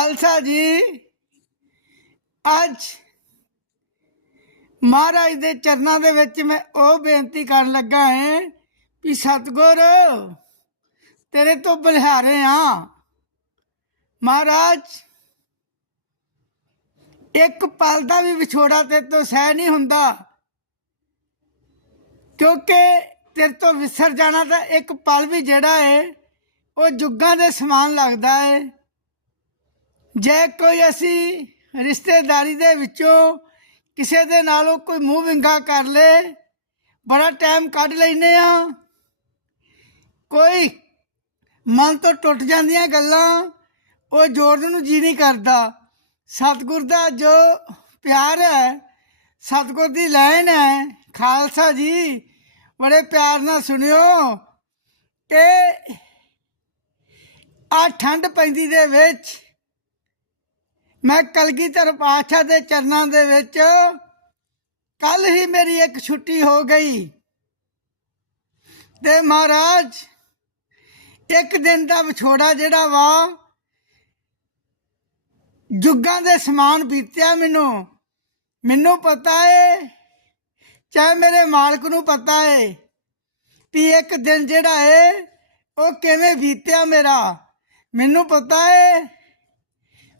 ਖਾਲਸਾ ਜੀ, ਅੱਜ ਮਹਾਰਾਜ ਦੇ ਚਰਨਾਂ ਦੇ ਵਿੱਚ ਮੈਂ ਉਹ ਬੇਨਤੀ ਕਰਨ ਲੱਗਾ ਹਾਂ ਵੀ ਸਤਗੁਰ, ਤੇਰੇ ਤੋਂ ਬਲਿਹਾਰੇ ਆ ਮਹਾਰਾਜ, ਇੱਕ ਪਲ ਦਾ ਵੀ ਵਿਛੋੜਾ ਤੇਰੇ ਤੋਂ ਸਹਿ ਨਹੀਂ ਹੁੰਦਾ। ਕਿਉਂਕਿ ਤੇਰੇ ਤੋਂ ਵਿਸਰ ਜਾਣਾ ਤਾਂ ਇੱਕ ਪਲ ਵੀ ਜਿਹੜਾ ਹੈ, ਉਹ ਜੁੱਗਾਂ ਦੇ ਸਮਾਨ ਲੱਗਦਾ ਹੈ। ਜੇ ਕੋਈ ਅਸੀਂ ਰਿਸ਼ਤੇਦਾਰੀ ਦੇ ਵਿੱਚੋਂ ਕਿਸੇ ਦੇ ਨਾਲੋਂ ਕੋਈ ਮੂੰਹ ਵਿੰਗਾ ਕਰ ਲੇ, ਬੜਾ ਟਾਈਮ ਕੱਢ ਲੈਨੇ ਆ। ਕੋਈ ਮਨ ਤੋਂ ਟੁੱਟ ਜਾਂਦੀਆਂ ਗੱਲਾਂ, ਉਹ ਜੋੜਨ ਨੂੰ ਜੀ ਨਹੀਂ ਕਰਦਾ। ਸਤਿਗੁਰ ਦਾ ਜੋ ਪਿਆਰ ਹੈ, ਸਤਿਗੁਰ ਦੀ ਲਾਈਨ ਹੈ, ਖਾਲਸਾ ਜੀ, ਬੜੇ ਪਿਆਰ ਨਾਲ ਸੁਣਿਓ। ਕਿ ਆ ਠੰਡ ਪੈਂਦੀ ਦੇ ਵਿੱਚ ਮੈਂ ਕਲਗੀਧਰ ਪਾਤਸ਼ਾਹ ਦੇ ਚਰਨਾਂ ਦੇ ਵਿੱਚ ਕੱਲ ਹੀ ਮੇਰੀ ਇੱਕ ਛੁੱਟੀ ਹੋ ਗਈ। ਤੇ ਮਹਾਰਾਜ, ਇੱਕ ਦਿਨ ਦਾ ਵਿਛੋੜਾ ਜਿਹੜਾ ਵਾ, ਜੁੱਗਾਂ ਦੇ ਸਮਾਨ ਬੀਤਿਆ ਮੈਨੂੰ। ਮੈਨੂੰ ਪਤਾ ਏ, ਚਾਹੇ ਮੇਰੇ ਮਾਲਕ ਨੂੰ ਪਤਾ ਏ, ਵੀ ਇੱਕ ਦਿਨ ਜਿਹੜਾ ਏ, ਉਹ ਕਿਵੇਂ ਬੀਤਿਆ ਮੇਰਾ। ਮੈਨੂੰ ਪਤਾ ਏ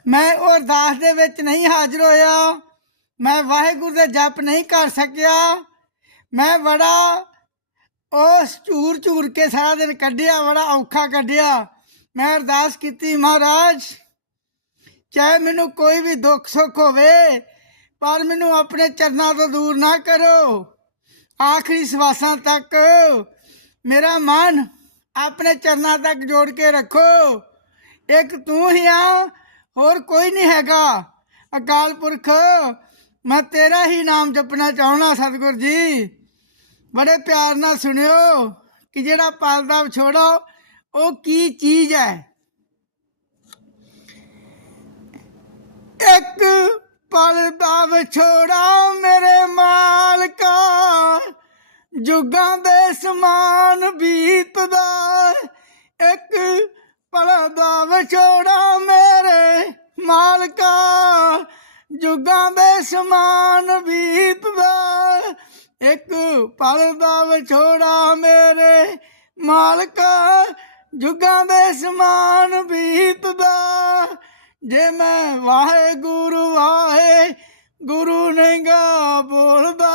ਮੈਂ ਉਹ ਅਰਦਾਸ ਦੇ ਵਿੱਚ ਨਹੀਂ ਹਾਜ਼ਰ ਹੋਇਆ। ਮੈਂ ਵਾਹਿਗੁਰੂ ਦੇ ਜਪ ਨਹੀਂ ਕਰ ਸਕਿਆ। ਮੈਂ ਬੜਾ ਉਸ ਝੂਰ ਝੂਰ ਕੇ ਸਾਰਾ ਦਿਨ ਕੱਢਿਆ, ਬੜਾ ਔਖਾ ਕੱਢਿਆ। ਮੈਂ ਅਰਦਾਸ ਕੀਤੀ, ਮਹਾਰਾਜ, ਚਾਹੇ ਮੈਨੂੰ ਕੋਈ ਵੀ ਦੁੱਖ ਸੁੱਖ ਹੋਵੇ, ਪਰ ਮੈਨੂੰ ਆਪਣੇ ਚਰਨਾਂ ਤੋਂ ਦੂਰ ਨਾ ਕਰੋ। ਆਖਰੀ ਸਵਾਸਾਂ ਤੱਕ ਮੇਰਾ ਮਨ ਆਪਣੇ ਚਰਨਾਂ ਤੱਕ ਜੋੜ ਕੇ ਰੱਖੋ। ਇੱਕ ਤੂੰ ਹੀ ਆ ਹੋਰ ਕੋਈ ਨਹੀਂ ਹੈਗਾ। ਅਕਾਲ ਪੁਰਖ, ਮੈਂ ਤੇਰਾ ਹੀ ਨਾਮ ਜਪਣਾ ਚਾਹਣਾ ਸਤਿਗੁਰ ਜੀ। ਬੜੇ ਪਿਆਰ ਨਾਲ ਸੁਣਿਓ ਕਿ ਜਿਹੜਾ ਪਲ ਵਿਛੋੜਾ, ਉਹ ਕੀ ਚੀਜ਼ ਹੈ? ਇੱਕ ਪਲ ਦਾ ਵਿਛੋੜਾ ਮੇਰੇ ਮਾਲਕਾ, ਜੁਗਾਂ ਦੇ ਸਮਾਨ ਬੀਤਦਾ। ਇੱਕ ਪਲ ਦਾ ਵਿਛੋੜਾ ਮੇਰੇ ਮਾਲਕਾ, ਜੁਗਾਂ ਦੇ ਸਮਾਨ ਬੀਤਦਾ ਇੱਕ ਪਲ ਦਾ ਵਿਛੋੜਾ ਮੇਰੇ ਮਾਲਕਾ, ਜੁਗਾਂ ਦੇ ਸਮਾਨ ਬੀਤਦਾ ਜੇ ਮੈਂ ਵਾਹਿਗੁਰੂ ਵਾਹਿਗੁਰੂ ਗੁਰੂ ਨਹੀਂਗਾ ਬੋਲਦਾ।